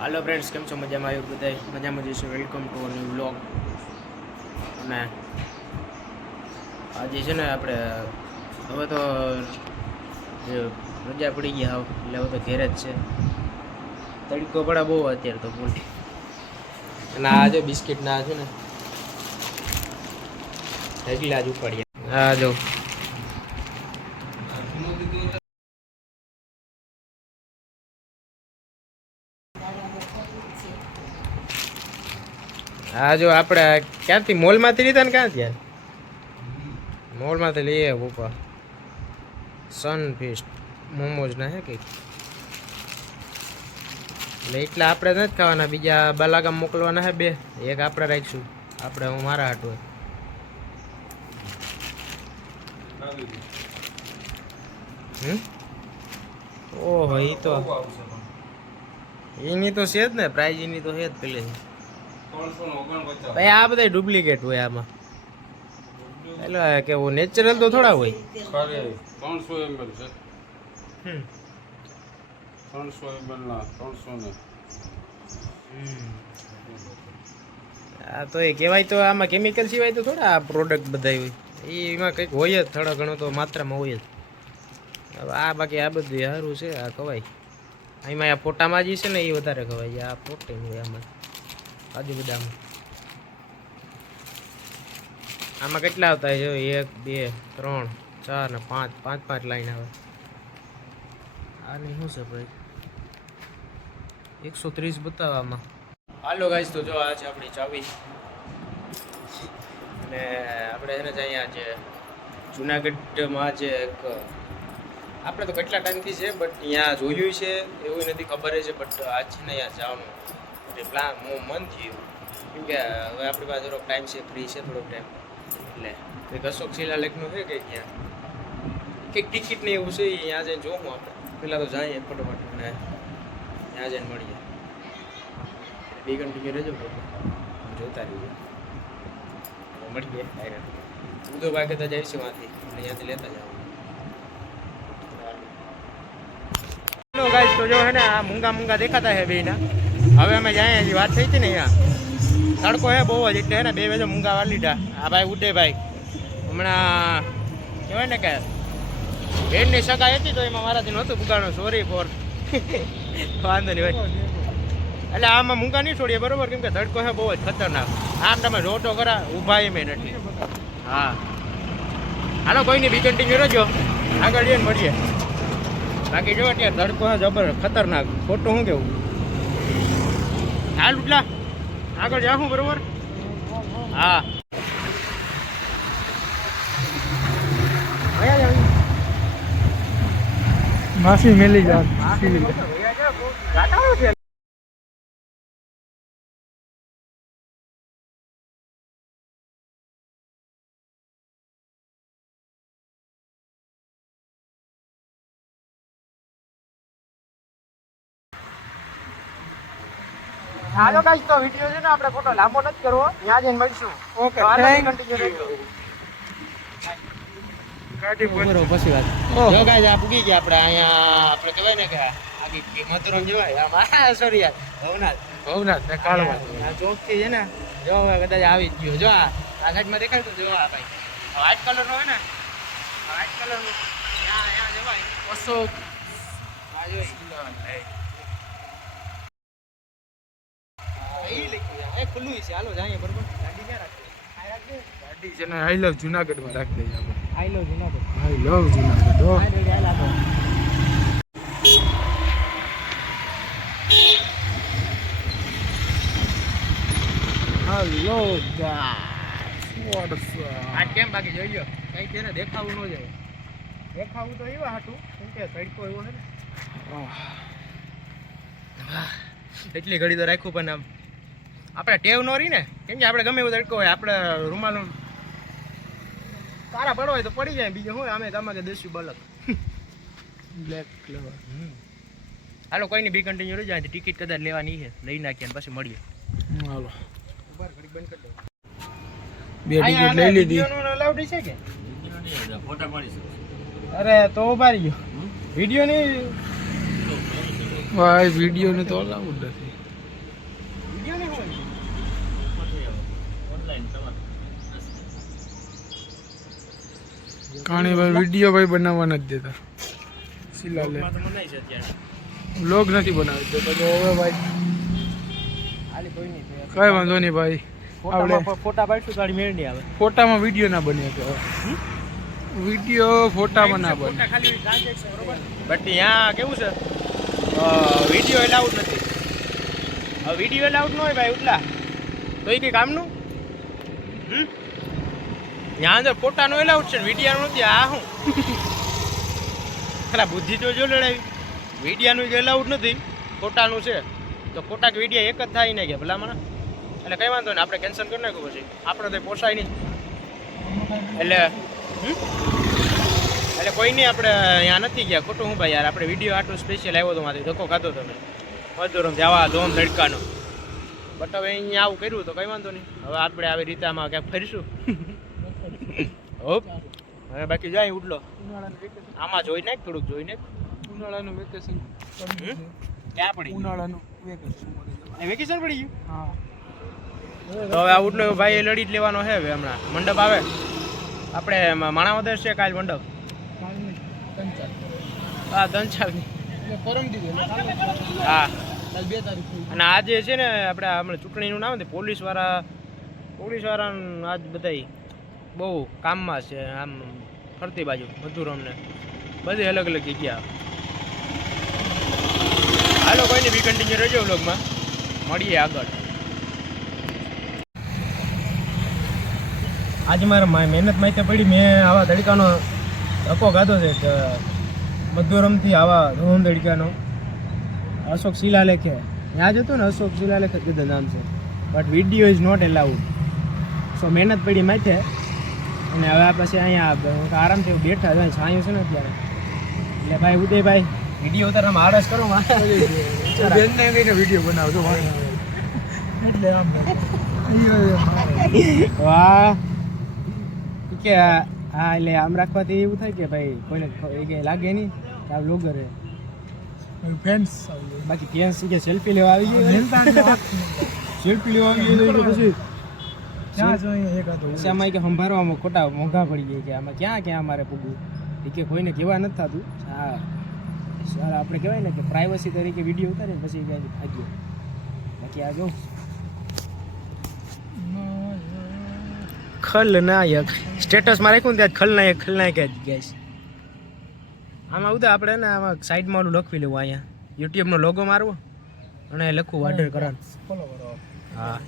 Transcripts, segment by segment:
હાલો friends કેમ છો? મજામાં આવ્યું બધા મજામાં જઈશું. વેલકમ ટુ ન્યુ બ્લોગ અને આજે છે ને આપણે, હવે તો રજા પડી ગઈ હાવ, એટલે હવે તો ઘેર જ છે. તડકો પડે બહુ અત્યારે તો ફૂલ અને આ જો બિસ્કિટના છે ને, ઢગલા જ ઉપાડ્યા. હા, જો. હા જો આપણે ક્યાંથી? મોલમાંથી લીધા ને ક્યાં ત્યાં મોલમાંથી લઈએ ઉપર સનફિસ્ટ મોમોઝ ના હે કંઈક. એટલે એટલા આપણે નથી ખાવાના બીજા બલાગામ મોકલવાના હે બે. એક આપણે રાખીશું. આપણે હું મારા હાટું ઓહો એ તો એની તો છે જ ને પ્રાઇઝ એની તો છે જ પેલે. ભાઈ આ બધા ડુપ્લિકેટ હોય આમાં. એટલે કેવું નેચરલ તો થોડા હોય. ત્રણસો એમએલ છે. હમ. ત્રણસો એમએલ ના ત્રણસો ને. આ તો એ કહેવાય તો આમાં કેમિકલ સિવાય તો થોડા આ પ્રોડક્ટ બધા હોય. એ એમાં કંઈક હોય જ થોડા ઘણો તો માત્રામાં હોય જ. હવે આ બાકી આ બધું સારું છે આ ખવાય. એમાં આ ફોટામાં જે છે ને એ વધારે ખવાય આ પ્રોટીન હોય આમાં. કાજુ બદામ. આમાં કેટલા આવતા જો, એક, બે, ત્રણ, ચાર ને પાંચ. પાંચ પાંચ લાઈન આવે. આની શું છે ભાઈ એકસો ત્રીસ બતાવવામાં હાલો ગાઈસ તો જો, આ છે આપણી ચાવી. અને આપણે એને જ અહીંયા જે જુનાગઢમાં જે એક, આપણે તો કેટલા ટાઈમથી છે બટ અહીંયા જોયું છે, એવું નથી ખબર છે બટ આજ છે ને અહીંયા જવાનું. એટલે પ્લાન હું મન થયું. કેમ કે હવે આપણી પાસે થોડોક ટાઈમ છે ફ્રી છે થોડોક ટાઈમ એટલે કંઈક અશોક શિલાલેખનું છે કે ત્યાં કંઈક ટિકિટ ને એવું છે એ ત્યાં જઈને જોવું આપણે. પહેલાં તો જઈએ ફટોફટ અને ત્યાં જઈને મળીએ. બે ઘંટી રહેજો હું જોતા રહીએ મળીએ ડાયરેક્ટ ઉદો ભાગે તો જઈશું ત્યાંથી અહીંયાથી લેતા જાવ ગાઈસ તો જો હે ને આ મૂંગા મૂંગા દેખાતા હે બેના હવે અમે જાય હજી વાત થઈ હતી ને અહીંયા. તડકો હે બહુ જ, એટલે ને બે વેજો મૂંગા વાળી લીધા. આ ભાઈ ઉડે ભાઈ. હમણાં, કહેવાય ને કે બેનની સગાઈ હતી તો એમાં મારાથી નહોતું પુગાણું સોરી ફોર વાંધો નહીં ભાઈ. એટલે આમાં મૂંગા નહીં છોડીએ, બરોબર? કેમ કે તડકો છે બહુ જ ખતરનાક. આમ તમે રોટો કરા, ઊભા એમ નથી. હા. હાલો કોઈ નહીં બી કન્ટિન્યુ રહેજો. આગળ જઈને મળીએ. બાકી જો અત્યારે તડકો છે જબર ખતરનાક. ખોટું શું કેવું? હાલ ઉટલા આગળ જાઉં બરોબર? હા. માસી મેલી જા હાલો ગાઈસ તો વિડિયો છે ને આપણે ફોટો લાંબો નથી કરવો. ત્યાં જઈને મળીશું. ઓકે થેન્ક યુ બરોબર પછી વાત. જો ગાઈસ આ પૂગી ગયા આપણે અહીંયા આપણે કહેવાય ને કે આગી મથુરમ જવાય આમ સોરી યાર ભવનાથ. ભવનાથ ને કાળમાં આ ચોકથી છે ને જો હવે કદાચ આવી જ ગયો. જો આ આ સાઈડમાં દેખાય તો જો આ ભાઈ. વ્હાઈટ કલર નો હોય ને વ્હાઈટ કલર નો. ત્યાં ત્યાં જવાય. અશોક. આ ઈ. એ લખ્યું છે. એ ખુલ્લું છે. હાલો જાય બરોબર? ગાડી ક્યાં રાખી? ગાડી છે ને આઈ લવ જુનાગઢમાં રાખી દઈએ આપણે. I love Junagadh. I love Junagadh હો. આ રેડી હાલ હેલો ગાઈસ આ કેમ બાકી? જોઈ લો કઈ છે દેખાવું ન જાય દેખાવું તો એવા હાટું. કેમ કે તડકો એવો છે ને. એટલી ઘડી તો રાખ્યું પણ આમ. આપણે ટેવ ન રહી ને કેમ કે આપણે ગમે એવો તડકો હોય આપણે રૂમાલનું કારા પડો હોય તો પડી જાય બીજું શું અમે તમારે દેશી બલક બ્લેક કલર હાલો કોઈ નહીં બી કન્ટિન્યુ રહી જાય ટિકિટ કદાચ લેવાની છે લઈ નાખીએ અને પછી મળીએ. હાલો. ઊભા ઘડી બંધ કરી દો. બે ટિકિટ લઈ લીધી. લાવડી છે કે? અરે તો ઊભા રહી ગયો વીડિયો ની ભાઈ વીડિયો ને તો અલાઉડ નથી. કાણીભાઈ વીડિયો ભાઈ બનાવવા નથી દેતા. શિલાલે વ્લોગ નથી બનાવી દેતો. તો હવે ભાઈ કોઈ નહીં તો કઈ વાંધો નહીં ભાઈ. આપણે ફોટા પાડશું તારી મેળ નહીં આવે. ફોટામાં વીડિયો ના બને તો. વીડિયો ફોટામાં ના બને. ખાલી ટ્રાન્ઝેક્શન બરોબર? બટ ત્યાં કેવું છે? વીડિયો એલાઉડ નથી. હવે વીડિયો એલાઉડ ન હોય ભાઈ ઉટલા તો એ કંઈ કામનું? હમ? ત્યાં અંદર પોતાનો એલાઉડ છે વિડીયાનું નથી, આ શું ખરા, બુદ્ધિ તો જો લડાવી. વિડીયાનું એલાઉડ નથી પોતાનું છે, તો કોટાક વિડિયા એક જ થાય ને કે ભલા મને એટલે કઈ વાંધો નહીં, આપણે કેન્સલ કરી નાખ્યું પછી. આપણે તો પોસાય નહીં. એટલે એટલે કોઈ નહીં, આપણે અહીંયા નથી ગયા. ખોટું હું ભાઈ યાર, આપણે વીડિયો આટલું સ્પેશિયલ આવ્યો તો માથી ધક્કો ખાધો તમે મજદૂરમ જવા ધોમ ધડકાનો બટ હવે અહીંયા આવું કર્યું તો કઈ વાંધો નહીં. હવે આપણે આવી રીતે આમાં ક્યાંક ફરીશું. હોપ. હવે બાકી જાય ઉડલો. આમાં જોઈ નાખ થોડુંક જોઈ નાખ. ઉનાળાનું વેકેશન ક્યાં પડી ઉનાળાનું વેકેશન વેકેશન પડી ગયું? હા. તો હવે આ ઉડલો ભાઈ લડી જ લેવાનો છે હવે હમણાં. મંડપ આવે. આપણે માણાવદર છે કાલ મંડપ? હા દંચાલની. હા. તારીખ અને આજે છે ને આપણે હમણાં ચૂંટણીનું નામ પોલીસવાળા પોલીસવાળા આજ બધાય. બહુ કામમાં છે, આમ ફરતી બાજુ, મધુરમને. બધી અલગ અલગ જગ્યા. હાલો, કોઈને બી કન્ટિન્યુ રહેજો વ્લોગમાં મળીએ આગળ. આજે મારે મહેનત માહિતી પડી, મેં આવા તડકાનો ધક્કો ખાધો છે કે મધુરમથી આવા ધોમ તડકાનો અશોક શિલાલેખે, ત્યાં જ હતું ને અશોક શિલાલેખ કીધું નામ છે. But video is not allowed so મહેનત પડી માથે. અને હવે પછી અહીંયા આરામથી બેઠા છે છાયું છે ને અત્યારે. એટલે ભાઈ ઉદયભાઈ વીડિયો ઉતારવામાં આળસ કરો બેનને કહીને વીડિયો બનાવજો એટલે આમ વાહ. કે હા એટલે આમ રાખવાથી એવું થાય કે ભાઈ કોઈને લાગે નહીં કે આ બ્લોગર છે. ફેન્સ બાકી ફેન્સ કે સેલ્ફી લેવા આવી ગયો સેલ્ફી લેવા આવી ગયો પછી ક્યાં જોઈએ એક હતો પછી કે સંભાળવામાં ખોટા મોંઘા પડી જાય કે આમાં ક્યાં ક્યાં અમારે પૂગવું એ કે કોઈને કહેવા નથી થતું. હા. સારા આપણે કહેવાય ને કે પ્રાઇવસી તરીકે વીડિયો ઉતારે પછી ક્યાંય ભાગ્યો બાકી આ જો. ખલનાયક. સ્ટેટસમાં રાખ્યું ને ત્યાં ખલનાયક ખલનાયક જ ગેસ આમાં ઉદા આપણે ને આમાં સાઈડમાં ઓલું લખવી લેવું અહીંયા. યુટ્યુબનો લોગો મારવો. અને લખવું વાડર કરાર ફોલો હા.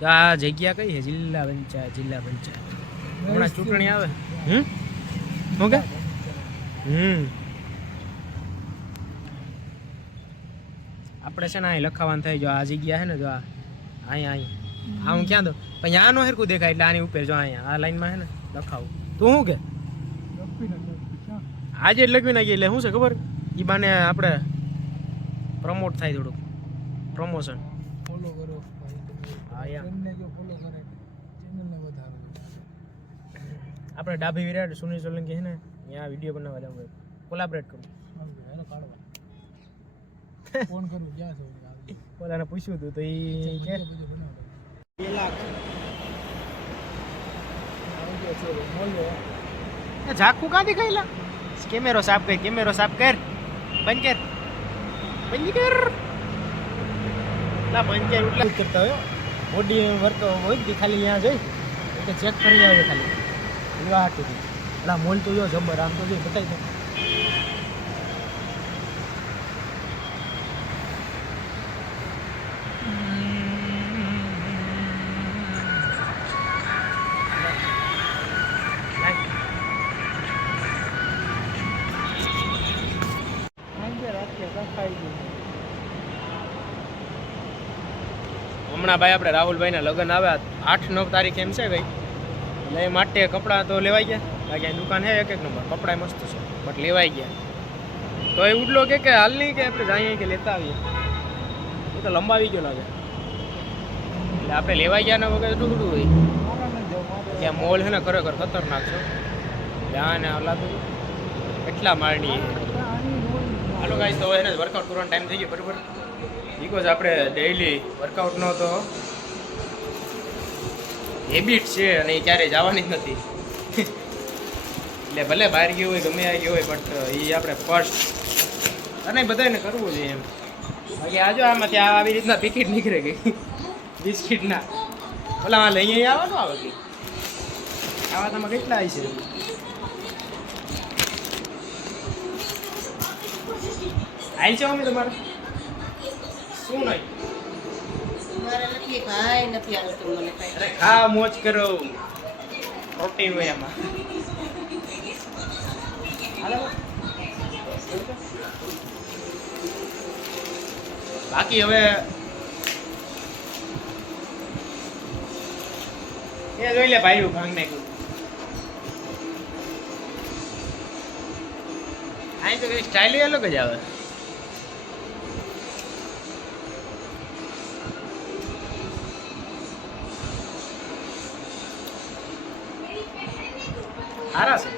તો આ જગ્યા કઈ છે? જિલ્લા પંચાયત જિલ્લા પંચાયત. હમણાં ચૂંટણી આવે. હમ? શું કે? હમ. આપણે છે ને અહીં લખાવાનું થાય જો આ જગ્યા છે ને જો આ અહીંયા અહીંયા આ હું ક્યાં દો પણ આનો હેરકું દેખાય એટલે આની ઉપર જો અહીંયા આ લાઈનમાં છે ને લખાવું. તું શું કે? આજે જ લખવી નાખીએ એટલે શું છે ખબર? એ બાને આપણે પ્રમોટ થાય થોડુંક. પ્રમોશન ફોલો કરો ભાઈ તમે હા યા ફ્રેન્ડને જો ફોલો કરે ચેનલને વધારો આપણે ડાભી વિરાટ, સુનિલ સોલંકી છે ને ત્યાં વીડિયો બનાવવા જાવ કોલાબરેટ કરું ફોન કરું. ક્યાં છે ઓલાને પૂછ્યું હતું તો એ કે. બે લાખ ચોરો કાંથી ખાઈલા કેમેરો સાફ કર, કેમેરો સાફ કર. બંધ કર. બંધ કર. ના બંધ કર. એટલા જ કરતા હોય બોડી વર્ક હોય ખાલી અહીંયા જઈ. ચેક કરી આવે ખાલી. લેવા હાટું એટલે મોલ તો જો જબર આમ તો જો, બતાવી દે. હમણાં ભાઈ આપણે રાહુલભાઈના લગ્ન આવ્યા આઠ નવ તારીખ એમ છે ભાઈ. એટલે એ માટે કપડાં તો લેવાઈ ગયા. બાકી દુકાન છે એક એક નંબર. કપડાં મસ્ત છે બટ લેવાઈ ગયા. તો એ ઉડલો કે કે હાલ નહીં કે આપણે જઈએ કે લેતા આવીએ? એ તો લંબાવી ગયો લાગે. એટલે આપણે લેવાઈ ગયા ને વગર ડૂબડું હોય. ત્યાં મોલ છે ને ખરેખર ખતરનાક છે. ત્યાં ને હલાતું કેટલા માળની હાલો કાંઈ તો એને વર્કઆઉટ કરવાનો ટાઈમ થઈ ગયો, બરાબર? બીકોઝ આપણે ડેઈલી વર્કઆઉટનો તો હેબિટ છે અને એ ક્યારેય જવાની જ નથી. એટલે ભલે બહાર ગયો હોય, ગમે આવી ગયો હોય બટ એ આપણે ફર્સ્ટ અને બધાને કરવું જોઈએ એમ. બાકી આજો આમાંથી ત્યાં આવી રીતના ટિકિટ નીકળે ગઈ બિસ્કિટના. ઓલા આ લઈ આવવાનું આવે કે? આવા તમે કેટલા આવી છે? આવી છે અમે તમારે? શું નહીં? મારે મોજ કરો. રોટી હોય એમાં બાકી હવે એ જોઈ લે ભાઈ ભાંગ નાખ્યું. અહીં તો સ્ટાઇલ અલગ જ આવે. સારા છે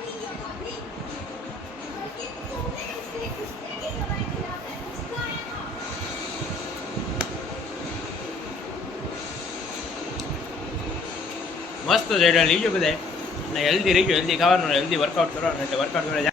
મસ્ત એટલે લીજો બધા ને હેલ્ધી રહીજો હેલ્ધી ખાવાનું હેલ્ધી વર્કઆઉટ કરવાનું, એટલે વર્કઆઉટ કરે